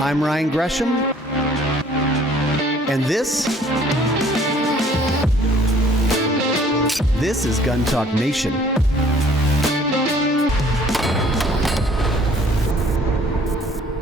I'm Ryan Gresham, and this is Gun Talk Nation.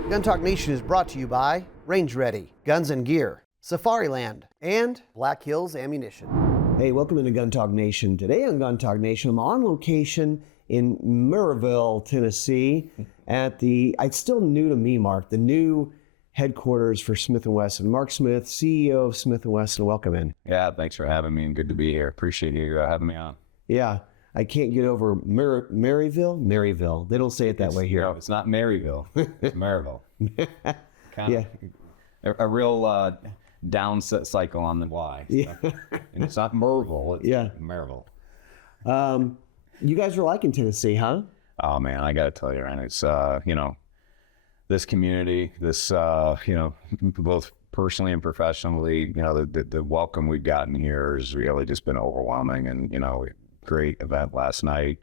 Gun Talk Nation is brought to you by Range Ready, Guns and Gear, Safariland, and Black Hills Ammunition. Hey, welcome into Gun Talk Nation. Today on Gun Talk Nation, I'm on location in Maryville, Tennessee, at it's still new to me, Mark, the new headquarters for Smith Wesson. Mark Smith, CEO of Smith Wesson, welcome in. Yeah, thanks for having me and good to be here. Appreciate you having me on. Yeah, I can't get over Maryville. They don't say it that way here. No, it's not Maryville. It's Maryville. Yeah. A real down cycle on the Y. So. Yeah. And it's not Maryville, it's Maryville. You guys are liking Tennessee, huh? Oh man, I got to tell you, Ryan, it's, this community, both personally and professionally, the welcome we've gotten here has really just been overwhelming. And, great event last night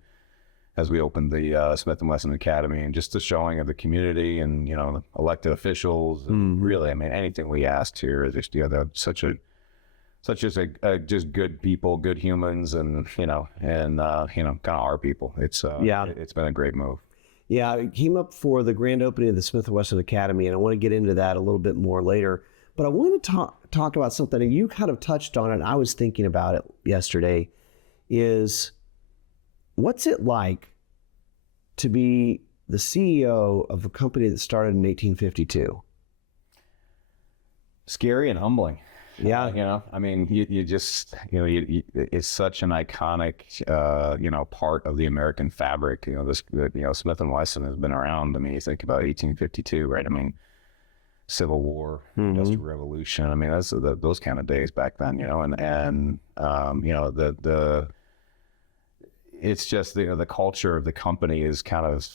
as we opened the Smith Wesson Academy, and just the showing of the community and, the elected officials. And really, anything we asked here is just, just good people, good humans, and, kind of our people. It's been a great move. Yeah, I came up for the grand opening of the Smith Wesson Academy, and I want to get into that a little bit more later. But I want to talk about something, and you kind of touched on it, and I was thinking about it yesterday, is what's it like to be the CEO of a company that started in 1852? Scary and humbling. Yeah. It's such an iconic, part of the American fabric. Smith & Wesson has been around. You think about 1852, right? Civil War, Industrial Revolution. That's those kind of days back then, it's just the culture of the company is kind of,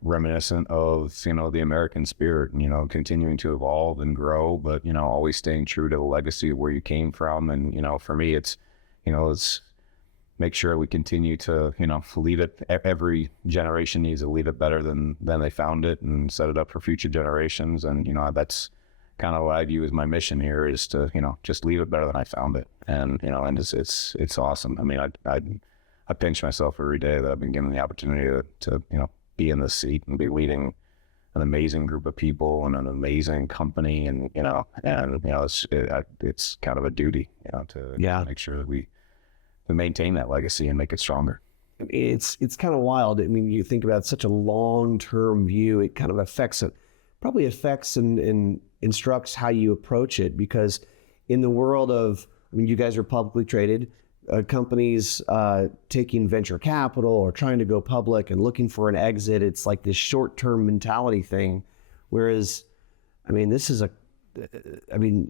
reminiscent of, the American spirit, continuing to evolve and grow, but, always staying true to the legacy of where you came from. And, for me, it's make sure we continue to, leave it. Every generation needs to leave it better than they found it and set it up for future generations. And, that's kind of what I view as my mission here, is to, just leave it better than I found it. And, and it's awesome. I pinch myself every day that I've been given the opportunity to be in this seat and be leading an amazing group of people and an amazing company. And, it's kind of a duty, to make sure that we maintain that legacy and make it stronger. It's kind of wild. You think about such a long-term view, it kind of probably affects and instructs how you approach it, because in the world of, you guys are publicly traded, companies taking venture capital or trying to go public and looking for an exit. It's like this short-term mentality thing. Whereas, this is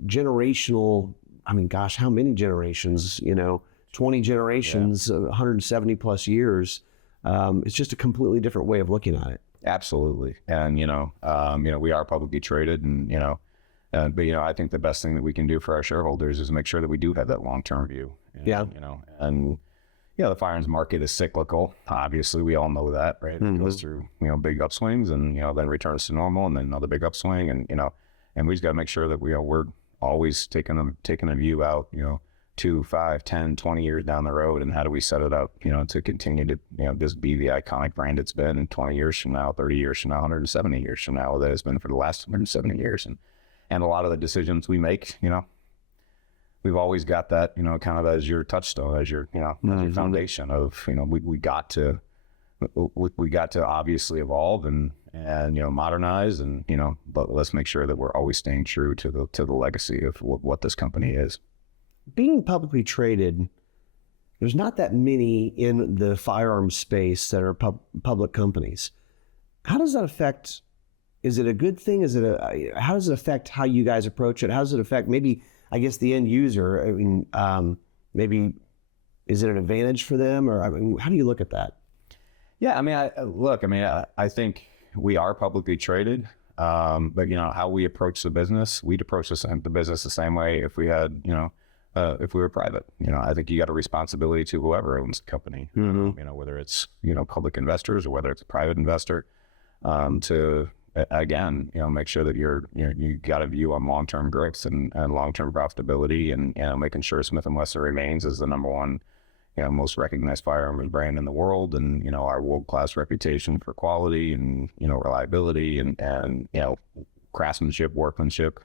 generational. Gosh, how many generations? 20 generations, 170 plus years. It's just a completely different way of looking at it. Absolutely. And, we are publicly traded, and, but I think the best thing that we can do for our shareholders is make sure that we do have that long-term view. And, the firearms market is cyclical. Obviously, we all know that, right? It goes through, big upswings, and, then returns to normal, and then another big upswing. And, and we just got to make sure that we're always taking a view out, 2, 5, 10, 20 years down the road. And how do we set it up, to continue to, just be the iconic brand it's been in 20 years from now, 30 years from now, 170 years from now, that it's been for the last 170 years. And a lot of the decisions we make, we've always got that, kind of as your touchstone, as your, as your foundation of, we got to obviously evolve and modernize, and, but let's make sure that we're always staying true to the legacy of what this company is. Being publicly traded, there's not that many in the firearms space that are public companies. How does that affect? Is it a good thing? How does it affect how you guys approach it? How does it affect maybe, I guess, the end user? Maybe is it an advantage for them, or how do you look at that? Yeah, I think we are publicly traded, but how we approach the business, we'd approach the business the same way if we had, if we were private. I think you got a responsibility to whoever owns the company, whether it's, public investors or whether it's a private investor, to again, make sure that you got a view on long-term growth and long-term profitability, and making sure Smith & Wesson remains as the number one, most recognized firearms brand in the world, and our world-class reputation for quality and reliability and craftsmanship, workmanship.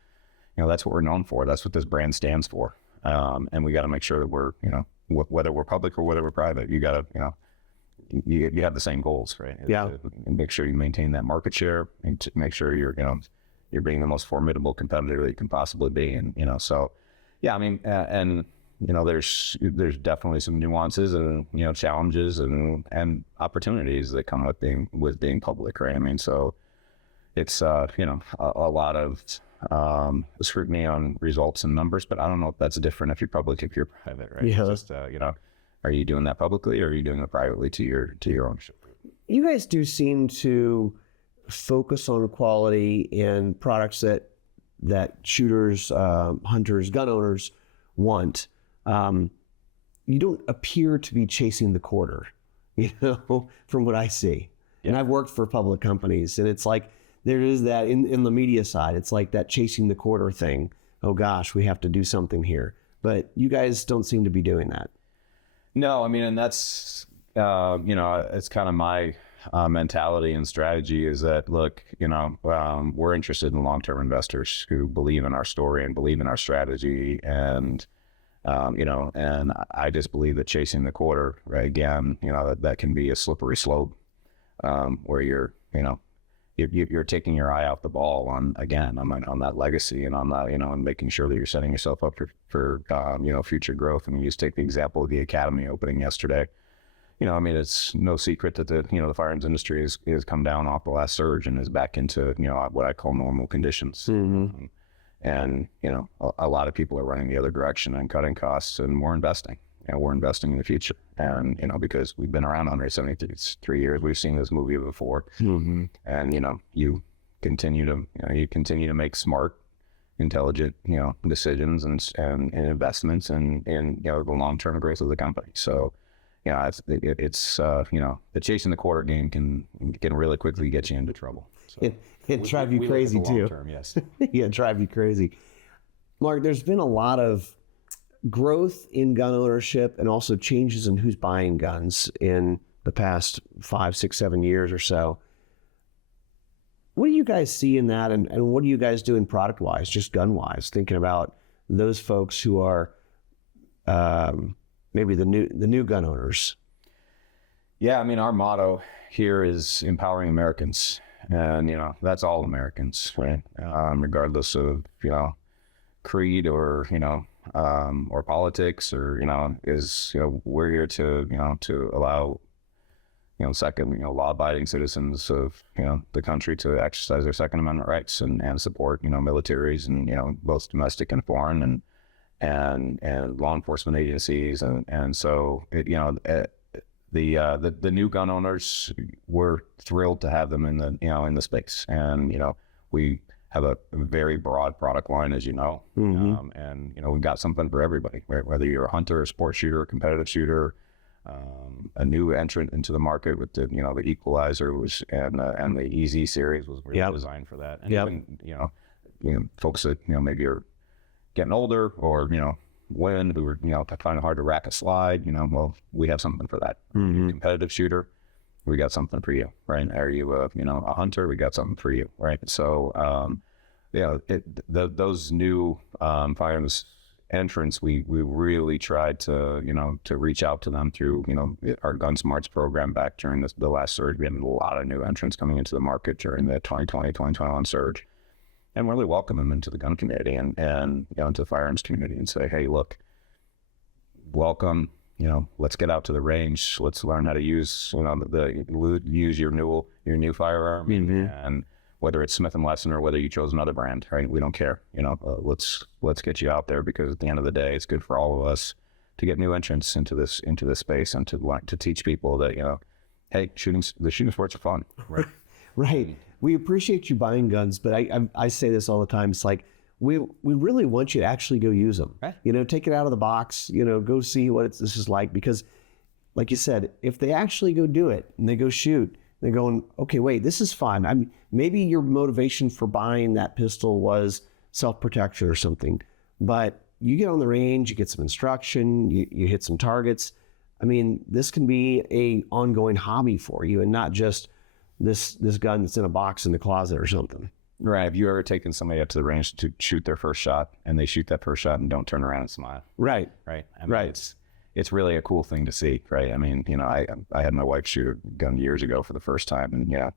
That's what we're known for. That's what this brand stands for. And we got to make sure that we're, whether we're public or whether we're private, you got to, you have the same goals, right? Yeah. And make sure you maintain that market share, and to make sure you're being the most formidable competitor that you can possibly be. And, so yeah, I mean, and, there's definitely some nuances and, challenges and opportunities that come with being public, right? I mean, so it's, a lot of, scrutiny on results and numbers, but I don't know if that's different if you're public, if you're private, right? Yeah. It's just, are you doing that publicly, or are you doing it privately to your ownership? You guys do seem to focus on quality and products that shooters, hunters, gun owners want. You don't appear to be chasing the quarter, from what I see. Yeah. And I've worked for public companies, and it's like, there is that in the media side, it's like that chasing the quarter thing. Oh gosh, we have to do something here. But you guys don't seem to be doing that. No, I mean, and that's, it's kind of my mentality and strategy is that, look, we're interested in long-term investors who believe in our story and believe in our strategy. And, and I just believe that chasing the quarter, right, again, that can be a slippery slope, where you're taking your eye off the ball on that legacy and on that, and making sure that you're setting yourself up for future growth. I mean, you just take the example of the Academy opening yesterday. I mean, it's no secret that the firearms industry has come down off the last surge and is back into, what I call normal conditions. Mm-hmm. And, a lot of people are running the other direction and cutting costs, and we're investing. We're investing in the future, and because we've been around 173 years, we've seen this movie before. Mm-hmm. And you continue to make smart, intelligent decisions and investments and the long-term growth of the company. So it's the chasing the quarter game can really quickly get you into trouble. So it drive you crazy too. Term, yes. Yeah, drive you crazy. Mark, there's been a lot of growth in gun ownership and also changes in who's buying guns in the past 5, 6, 7 years or so. What do you guys see in that, and what are you guys doing product-wise, just gun-wise, thinking about those folks who are maybe the new gun owners? Yeah, I mean, our motto here is empowering Americans, and that's all Americans, right? Regardless of creed or or politics, or we're here to allow law-abiding citizens of the country to exercise their Second Amendment rights and support militaries and both domestic and foreign and law enforcement agencies, and so the new gun owners, we're thrilled to have them in the space, and we have a very broad product line, as you know. Mm-hmm. And we've got something for everybody, right? Whether you're a hunter, a sport shooter, a competitive shooter, a new entrant into the market with the the Equalizer and the EZ series was really designed for that. And even folks that maybe are getting older or women who are find it hard to rack a slide, well, we have something for that. Mm-hmm. You're a competitive shooter, we got something for you, right? Are you a hunter? We got something for you, right? So those new firearms entrants, we really tried to reach out to them through our Gun Smarts program back during the last surge. We had a lot of new entrants coming into the market during the 2020-2021 surge, and really welcome them into the gun community and into the firearms community and say, hey, look, welcome. Let's get out to the range. Let's learn how to use, use your new firearm, mm-hmm. and whether it's Smith & Wesson or whether you chose another brand, right? We don't care. Let's get you out there, because at the end of the day, it's good for all of us to get new entrants into this space and to teach people that hey, the shooting sports are fun, right? Right. We appreciate you buying guns, but I say this all the time. It's like, we really want you to actually go use them. Right. Take it out of the box, go see what this is like, because like you said, if they actually go do it and they go shoot, They're going, okay, wait, this is fun. I mean, maybe your motivation for buying that pistol was self-protection or something, but you get on the range, you get some instruction, you hit some targets. I mean, this can be a ongoing hobby for you and not just this gun that's in a box in the closet or something. Right. Have you ever taken somebody up to the range to shoot their first shot and they shoot that first shot and don't turn around and smile? Right. Right. I mean, it's really a cool thing to see, right? I mean, I had my wife shoot a gun years ago for the first time, and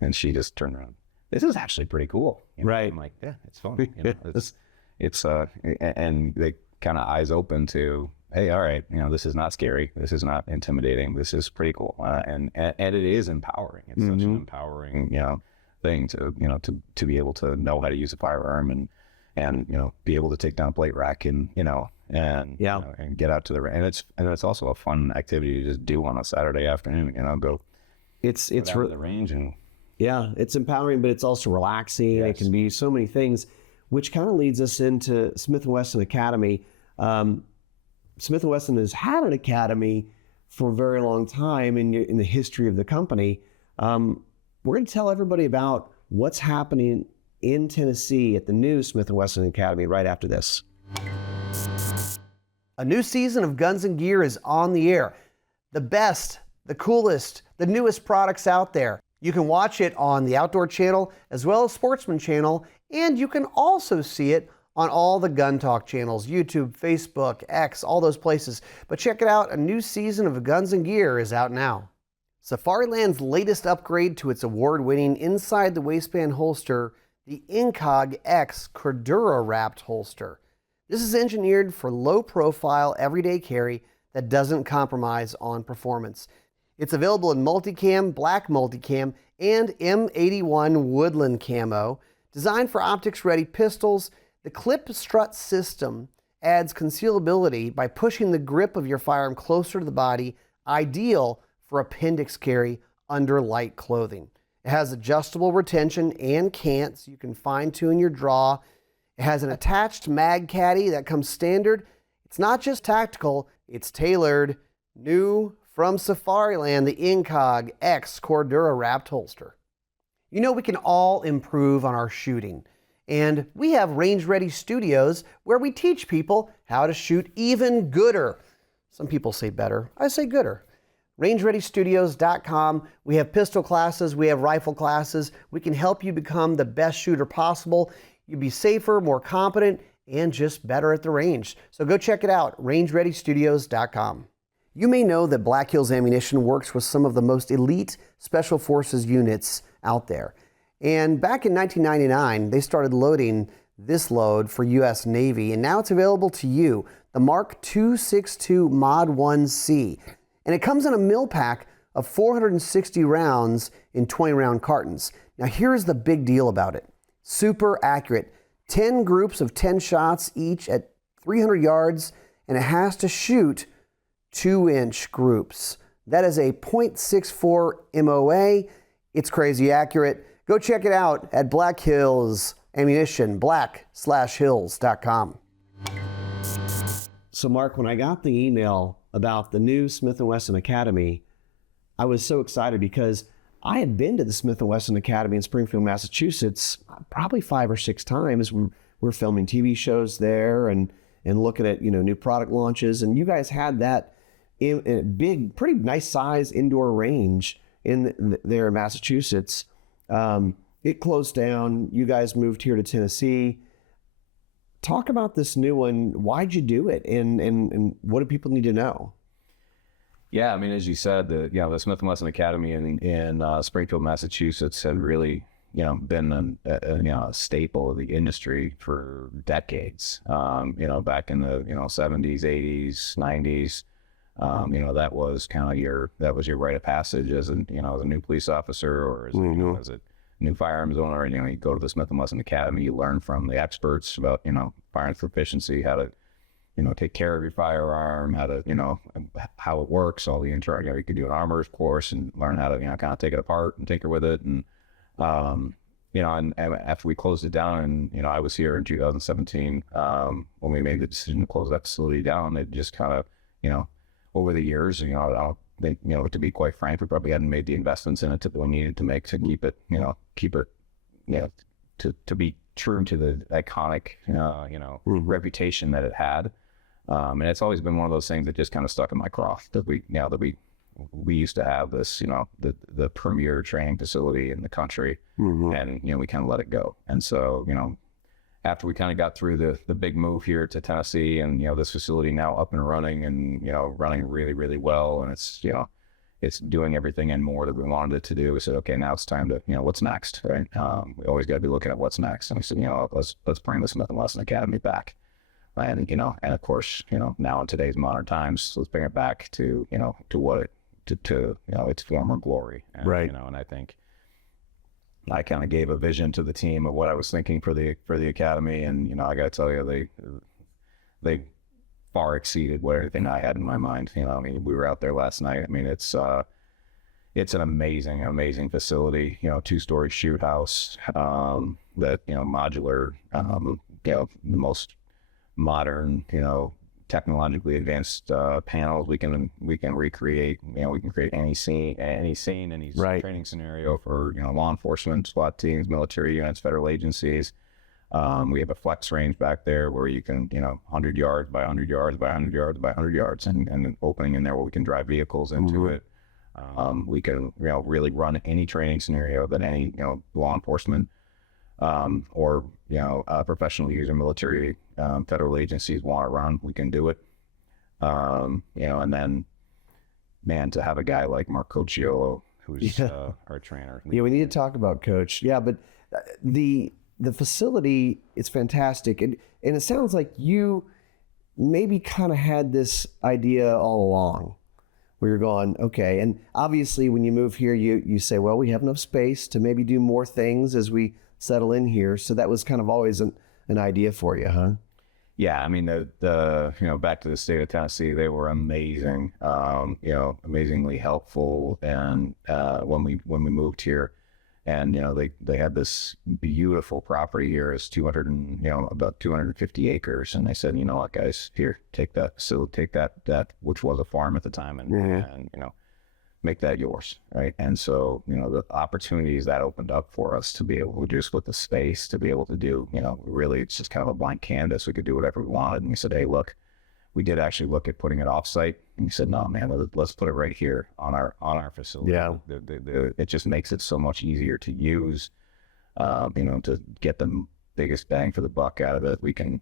and she just turned around. This is actually pretty cool. Right. I'm like, yeah, it's fun. It's and they kind of eyes open to, hey, all right, this is not scary. This is not intimidating. This is pretty cool. And it is empowering. It's such an empowering, thing to be able to know how to use a firearm and be able to take down a plate rack and and get out to the range. And it's also a fun activity to just do on a Saturday afternoon. Go. It's out to the range and it's empowering, but it's also relaxing. Yes. It can be so many things, which kind of leads us into Smith Wesson Academy. Smith Wesson has had an academy for a very long time in the history of the company. We're going to tell everybody about what's happening in Tennessee at the new Smith Wesson Academy right after this. A new season of Guns and Gear is on the air. The best, the coolest, the newest products out there. You can watch it on the Outdoor Channel as well as Sportsman Channel, and you can also see it on all the Gun Talk channels, YouTube, Facebook, X, all those places. But check it out, a new season of Guns and Gear is out now. Safariland's latest upgrade to its award-winning inside the waistband holster, the Incog X Cordura wrapped holster. This is engineered for low-profile, everyday carry that doesn't compromise on performance. It's available in multicam, black multicam, and M81 woodland camo. Designed for optics-ready pistols, the clip strut system adds concealability by pushing the grip of your firearm closer to the body, ideal for appendix carry under light clothing. It has adjustable retention and cant, so you can fine-tune your draw. It has an attached mag caddy that comes standard. It's not just tactical, it's tailored. New from Safariland, the Incog X Cordura wrapped holster. We can all improve on our shooting. And we have Range Ready Studios where we teach people how to shoot even gooder. Some people say better. I say gooder. RangeReadyStudios.com. We have pistol classes. We have rifle classes. We can help you become the best shooter possible. You'll be safer, more competent, and just better at the range. So go check it out, RangeReadyStudios.com. You may know that Black Hills Ammunition works with some of the most elite Special Forces units out there. And back in 1999, they started loading this load for U.S. Navy, and now it's available to you, the Mark 262 Mod 1C. And it comes in a mil pack of 460 rounds in 20-round cartons. Now here's the big deal about it. Super accurate. 10 groups of 10 shots each at 300 yards, and it has to shoot 2-inch groups. That is a .64 MOA. It's crazy accurate. Go check it out at Black Hills Ammunition, black/hills.com. So Mark, when I got the email about the new Smith & Wesson Academy, I was so excited because I had been to the Smith & Wesson Academy in Springfield, Massachusetts, probably 5 or 6 times. We're filming TV shows there and looking at new product launches. And you guys had that in a big, pretty nice size indoor range there in Massachusetts. It closed down. You guys moved here to Tennessee. Talk about this new one. Why'd you do it? And what do people need to know? Yeah, I mean, as you said, the Smith & Wesson Academy in Springfield, Massachusetts had really, been a staple of the industry for decades. Back in the 70s, 80s, 90s, that was kind of your rite of passage as a new police officer or as as a new firearms owner. And you go to the Smith & Wesson Academy, you learn from the experts about firearms proficiency, how to take care of your firearm, how to, how it works, all the you could do an armorer's course and learn how to, kind of take it apart and tinker with it. And, and after we closed it down and, I was here in 2017, when we made the decision to close that facility down, it just kind of, over the years, think, to be quite frank, we probably hadn't made the investments in it that we needed to make to keep it, to be true to the iconic, reputation that it had. And it's always been one of those things that just kind of stuck in my craw that we used to have this, the premier training facility in the country, and, we kind of let it go. And so, after we kind of got through the big move here to Tennessee, and, this facility now up and running and, running really, really well. And it's, it's doing everything and more that we wanted it to do. We said, okay, now it's time to, what's next, right? We always got to be looking at what's next. And we said, let's bring the Smith Wesson Academy back. And, and of course, now in today's modern times, let's bring it back to, to what to its former glory. And, right. And I think I kind of gave a vision to the team of what I was thinking for the academy. And, I got to tell you, they far exceeded what everything I had in my mind. We were out there last night. It's an amazing facility, 2-story shoot house, that, modular, the most modern, technologically advanced panels. We can recreate, we can create any scene, any right. training scenario for, law enforcement, SWAT teams, military units, federal agencies. We have a flex range back there where you can, 100 yards by 100 yards by 100 yards by 100 yards, and an opening in there where we can drive vehicles into it. We can, really run any training scenario that any, law enforcement, or, professional user, military, federal agencies want to run. We can do it. And then, man, to have a guy like Mark Cocciolo, who's our trainer. Yeah, we need to talk about Coach. Yeah, but the facility is fantastic. And it sounds like you maybe kind of had this idea all along where you're going, okay. And obviously when you move here, you say, well, we have enough space to maybe do more things as we settle in here. So that was kind of always an idea for you, huh? Yeah, the back to the state of Tennessee, they were amazing, amazingly helpful. And when we moved here, and they had this beautiful property here, is about 250 acres, and they said, you know what, guys, here, take that, that which was a farm at the time, and make that yours, right? And so, the opportunities that opened up for us to be able to just with the space to be able to do, really, it's just kind of a blank canvas. We could do whatever we wanted. And we said, hey, look, we did actually look at putting it offsite. And we said, no, man, let's put it right here on our facility. Yeah. It just makes it so much easier to use, to get the biggest bang for the buck out of it. We can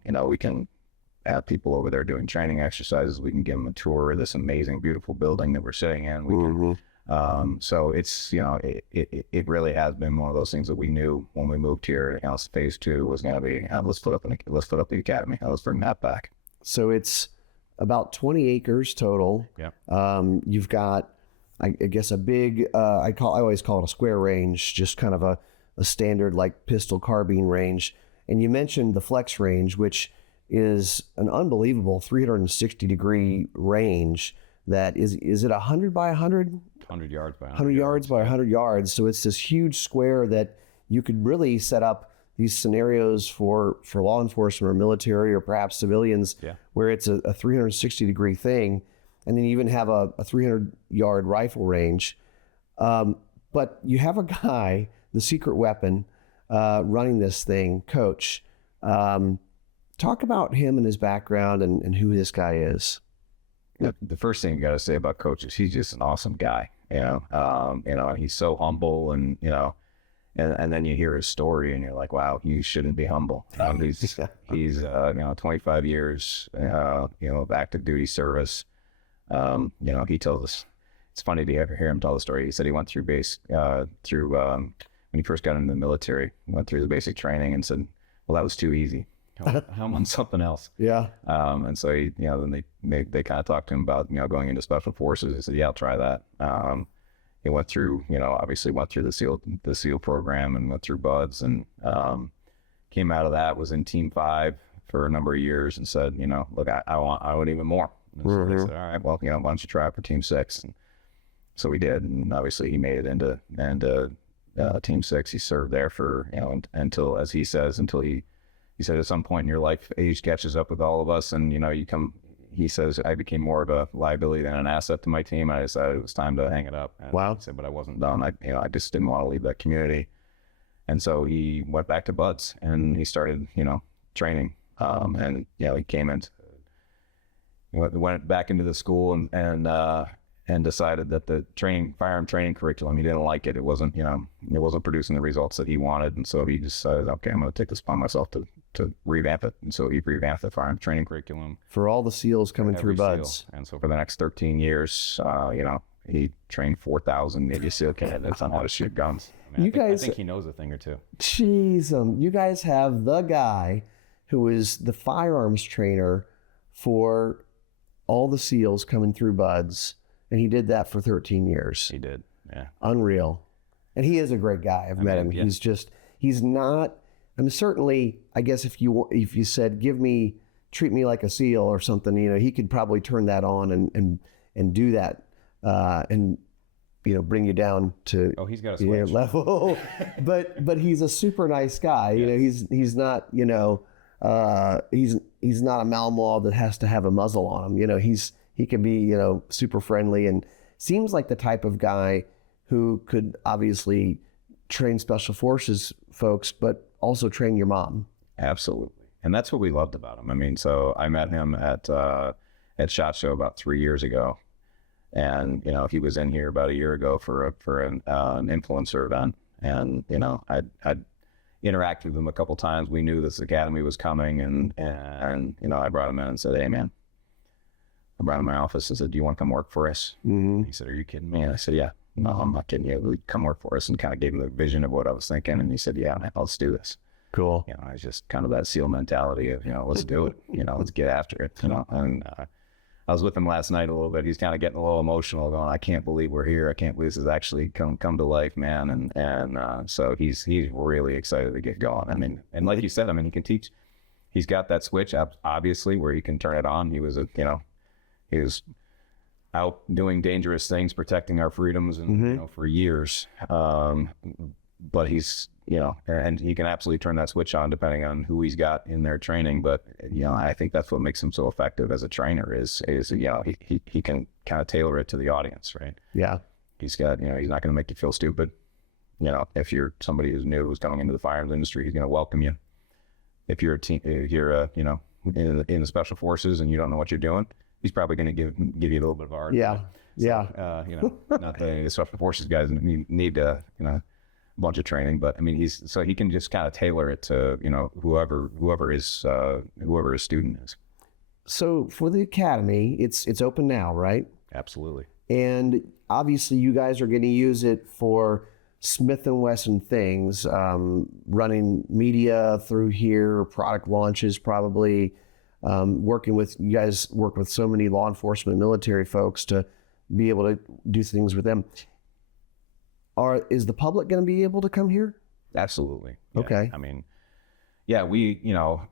have people over there doing training exercises. We can give them a tour of this amazing, beautiful building that we're sitting in. We can, so it's, it really has been one of those things that we knew when we moved here. Phase 2 was going to be, let's put up the academy. Let's bring that back. So it's about 20 acres total. Yeah. You've got, I guess, a big, I always call it a square range, just kind of a standard like pistol carbine range. And you mentioned the flex range, which is an unbelievable 360 degree range. That is it 100 by 100? 100 yards by 100 yards by 100 yards. So it's this huge square that you could really set up these scenarios for law enforcement or military or perhaps civilians, where it's a 360 degree thing. And then you even have a 300 yard rifle range. But you have a guy, the secret weapon, running this thing, Coach. Talk about him and his background and who this guy is. The first thing you got to say about Coach is he's just an awesome guy. He's so humble, and and then you hear his story and you're like, wow, you shouldn't be humble. He's 25 years, of active duty service. He tells us, it's funny to ever hear him tell the story. He said he went through when he first got into the military, went through the basic training and said, well, that was too easy. How on something else? Yeah. And so he, then they kind of talked to him about, going into special forces. He said, yeah, I'll try that. He went through, obviously went through the SEAL program and went through BUDS, and came out of that, was in Team 5 for a number of years, and said, look, I want even more. And so they said, all right, well, why don't you try it for Team 6? And so we did, and obviously he made it into Team 6. He served there for, until, as he says, he said at some point in your life, age catches up with all of us, and you he says I became more of a liability than an asset to my team. I decided it was time to hang it up. And Wow. He said, but I wasn't done. I just didn't want to leave that community. And so he went back to Buds and he started, training. And he came in, went back into the school and decided that the firearm training curriculum, he didn't like it. It wasn't, it wasn't producing the results that he wanted. And so he decided, okay, I'm going to take this upon myself to revamp it. And so he revamped the firearm training curriculum for all the SEALs coming through Buds. And so for the next 13 years, he trained 4,000 Navy SEAL candidates on how to shoot guns. I think he knows a thing or two. Jeez, you guys have the guy who is the firearms trainer for all the SEALs coming through Buds, and he did that for 13 years. He did, yeah. Unreal. And he is a great guy. I've met him. Yeah. He's not, certainly, I guess if you said, treat me like a SEAL or something, he could probably turn that on and do that. And bring you down to he's got a switch. Level. but he's a super nice guy. Yes. He's not he's not a Malmaw that has to have a muzzle on him. He can be super friendly and seems like the type of guy who could obviously train special forces folks, but also train your mom. Absolutely, and that's what we loved about him. So I met him at SHOT Show about 3 years ago. And, he was in here about a year ago for an influencer event. And, I'd interacted with him a couple times. We knew this academy was coming. And I brought him in and said, hey, man, I brought him in my office and said, do you want to come work for us? Mm-hmm. He said, are you kidding me? And I said, yeah, no, I'm not kidding you. Come work for us, and kind of gave him the vision of what I was thinking. And he said, yeah, man, let's do this. Cool. It's just kind of that SEAL mentality of, let's do it, let's get after it, and, I was with him last night a little bit. He's kind of getting a little emotional, going, I can't believe we're here. I can't believe this has actually come to life, man. And so he's really excited to get going. And like you said, he can teach. He's got that switch, obviously, where he can turn it on. He was he was out doing dangerous things, protecting our freedoms, and for years. But he's and he can absolutely turn that switch on depending on who he's got in their training. But I think that's what makes him so effective as a trainer is he can kind of tailor it to the audience, right? Yeah. He's got he's not going to make you feel stupid. If you're somebody who's new, who's coming into the firearms industry, he's going to welcome you. If you're in the special forces and you don't know what you're doing, he's probably going to give you a little bit of art. Yeah. So, not that any of the special forces guys need to bunch of training, but he can just kind of tailor it to whoever his student is. So for the academy, it's open now, right? Absolutely. And obviously you guys are going to use it for Smith Wesson things, running media through here, product launches probably, you guys work with so many law enforcement, military folks to be able to do things with them. Is the public going to be able to come here? Absolutely. Yeah. Okay. We,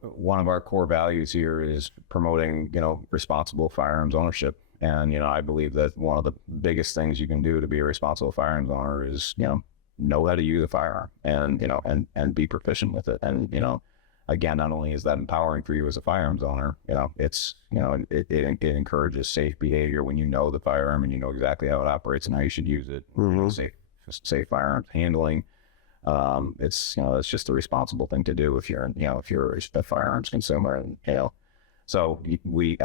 one of our core values here is promoting, responsible firearms ownership. And, I believe that one of the biggest things you can do to be a responsible firearms owner is, know how to use a firearm and, and be proficient with it. And, again, not only is that empowering for you as a firearms owner, it's, it encourages safe behavior when you know the firearm and you know exactly how it operates and how you should use it. Mm-hmm. Safe firearms handling. It's just a responsible thing to do if you're a firearms consumer, and so we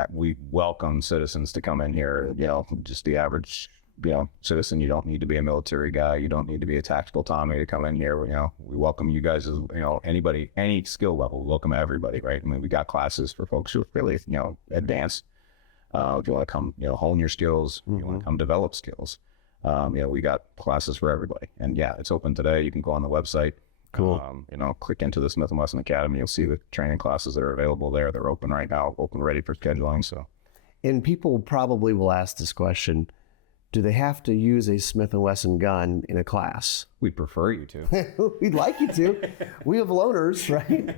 welcome citizens to come in here. Just the average citizen. You don't need to be a military guy. You don't need to be a tactical Tommy to come in here. We welcome you guys as anybody, any skill level. We welcome everybody, right? We got classes for folks who are really advanced. If you want to come hone your skills, you want to come develop skills. We got classes for everybody, and it's open today. You can go on the website. Cool. Click into the Smith Wesson Academy. You'll see the training classes that are available there. They're open right now, ready for scheduling. So, and people probably will ask this question: do they have to use a Smith & Wesson gun in a class? We'd prefer you to. We'd like you to. We have loaners, right?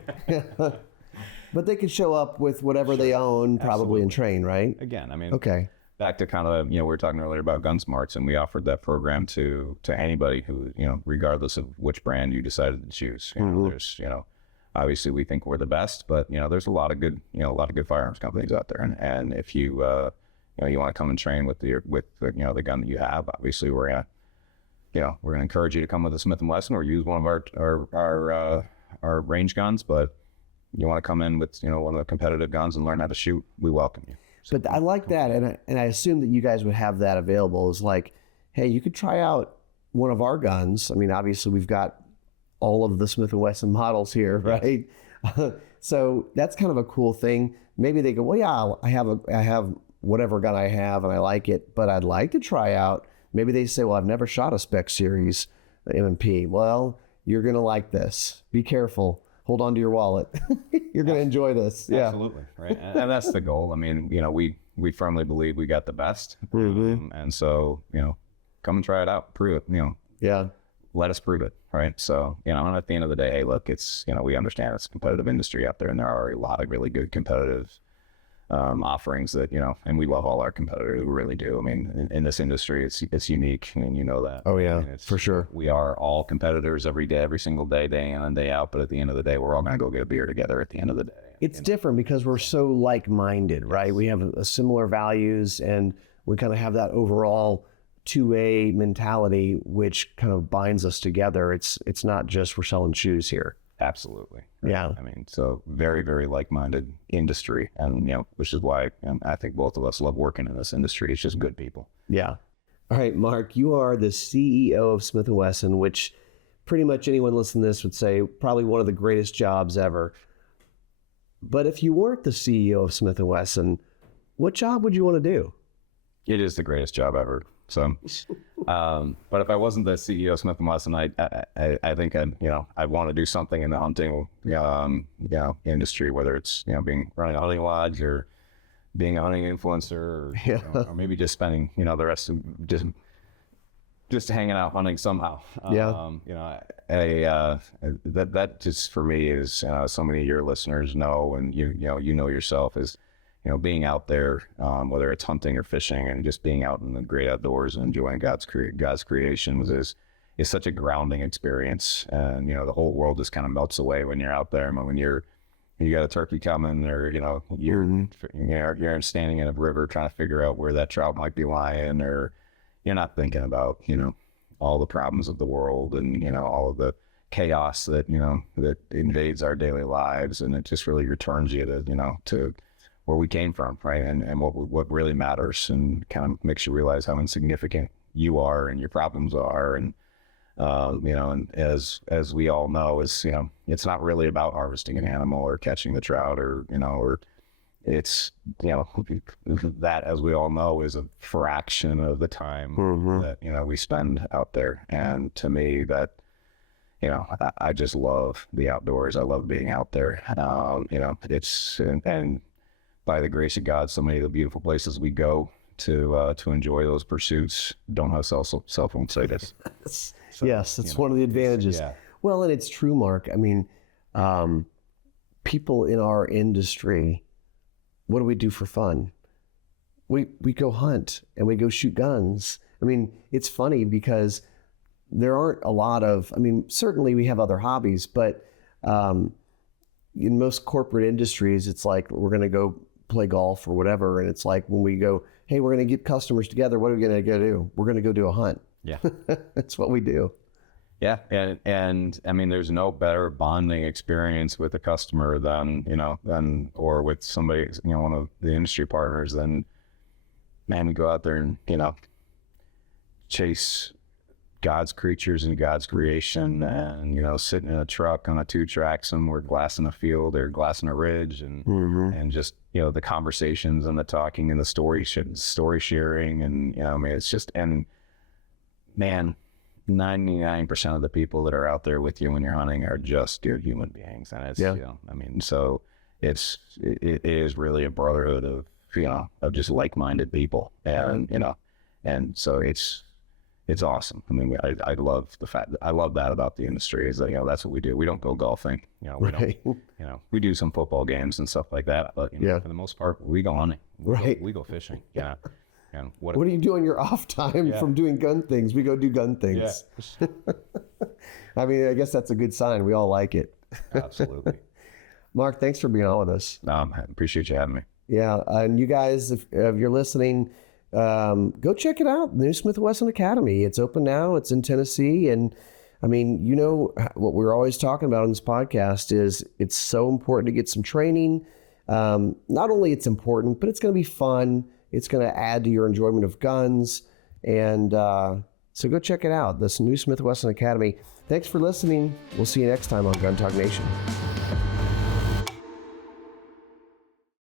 But they could show up with whatever they own, probably, and train, right? Again, okay. Back to kind of, we were talking earlier about Gun Smarts, and we offered that program to anybody who, regardless of which brand you decided to choose. There's, obviously we think we're the best, but there's a lot of good firearms companies out there. And if you you want to come and train with the gun that you have, obviously we're gonna encourage you to come with a Smith & Wesson or use one of our range guns. But you want to come in with one of the competitive guns and learn how to shoot, we welcome you. So but I like that, and I assume that you guys would have that available. Is like, hey, you could try out one of our guns. I mean, obviously we've got all of the Smith & Wesson models here, right? So that's kind of a cool thing. Maybe they go, well, yeah, I have whatever gun I have and I like it, but I'd like to try out. Maybe they say, well, I've never shot a spec series M&P. Well, you're going to like this. Be careful. Hold on to your wallet. You're going to enjoy this. Yeah, absolutely. Right. And that's the goal. I mean, we firmly believe we got the best. And so, come and try it out, prove it, Yeah. Let us prove it. Right. So, and at the end of the day, hey, look, it's, we understand it's a competitive industry out there, and there are a lot of really good competitive offerings that, and we love all our competitors. We really do. I mean, in this industry, it's unique, and that. Oh yeah, I mean, for sure. We are all competitors every day, every single day, day in and day out. But at the end of the day, we're all going to go get a beer together at the end of the day. It's different because we're so like-minded, right? We have a similar values, and we kind of have that overall 2A mentality, which kind of binds us together. It's not just we're selling shoes here. Absolutely. Right? Yeah. I mean, so very, very like-minded industry, and which is why I think both of us love working in this industry. It's just good people. Yeah. All right, Mark, you are the CEO of Smith & Wesson, which pretty much anyone listening to this would say probably one of the greatest jobs ever. But if you weren't the CEO of Smith & Wesson, what job would you want to do? It is the greatest job ever. So, but if I wasn't the CEO of Smith & Wesson, I think I'd want to do something in the hunting, industry, whether it's, running a hunting lodge or being a hunting influencer, or, or maybe just spending, the rest of just hanging out hunting somehow. That just for me is, so many of your listeners know, and you know yourself, is, being out there, whether it's hunting or fishing, and just being out in the great outdoors and enjoying God's creations is such a grounding experience. And, the whole world just kind of melts away when you're out there. And when you got a turkey coming, or, you're standing in a river trying to figure out where that trout might be lying, or you're not thinking about, all the problems of the world and, all of the chaos that, that invades our daily lives. And it just really returns you to, to where we came from, right? And what really matters, and kind of makes you realize how insignificant you are and your problems are. And, and as we all know, is, it's not really about harvesting an animal or catching the trout, or, or it's, that, as we all know, is a fraction of the time that, we spend out there. And to me, that, I just love the outdoors. I love being out there. It's, and by the grace of God, so many of the beautiful places we go to enjoy those pursuits don't have cell phone service. So, yes, that's one of the advantages. Yeah. Well, and it's true, Mark. I mean, people in our industry, what do we do for fun? We go hunt and we go shoot guns. I mean, it's funny because there aren't a lot of, certainly we have other hobbies, but in most corporate industries, it's like we're going to go play golf or whatever. And it's like when we go, hey, we're going to get customers together. What are we going to go do? We're going to go do a hunt. Yeah. That's what we do. Yeah. And there's no better bonding experience with a customer than or with somebody, one of the industry partners than, man, we go out there and, chase God's creatures and God's creation, and, sitting in a truck on a 2-track somewhere, glassing a field or glassing a ridge, and and just, the conversations and the talking and the story sharing. And, it's just, and man, 99% of the people that are out there with you when you're hunting are just good human beings. And it's, so it is really a brotherhood of just like-minded people. And, and so it's awesome. I love the fact that I love that about the industry, is that, that's what we do. We don't go golfing, we don't, we do some football games and stuff like that, but for the most part, we go hunting, we go fishing. Yeah. And what do you do on your off time from doing gun things? We go do gun things. Yeah. I guess that's a good sign. We all like it. Absolutely. Mark, thanks for being on with us. I appreciate you having me. Yeah, and you guys, if you're listening, go check it out. New Smith Wesson Academy. It's open now. It's in Tennessee, and I mean, you know what we're always talking about on this podcast is it's so important to get some training. Not only it's important, but it's going to be fun. It's going to add to your enjoyment of guns, and so go check it out. This New Smith Wesson Academy. Thanks for listening. We'll see you next time on Gun Talk Nation.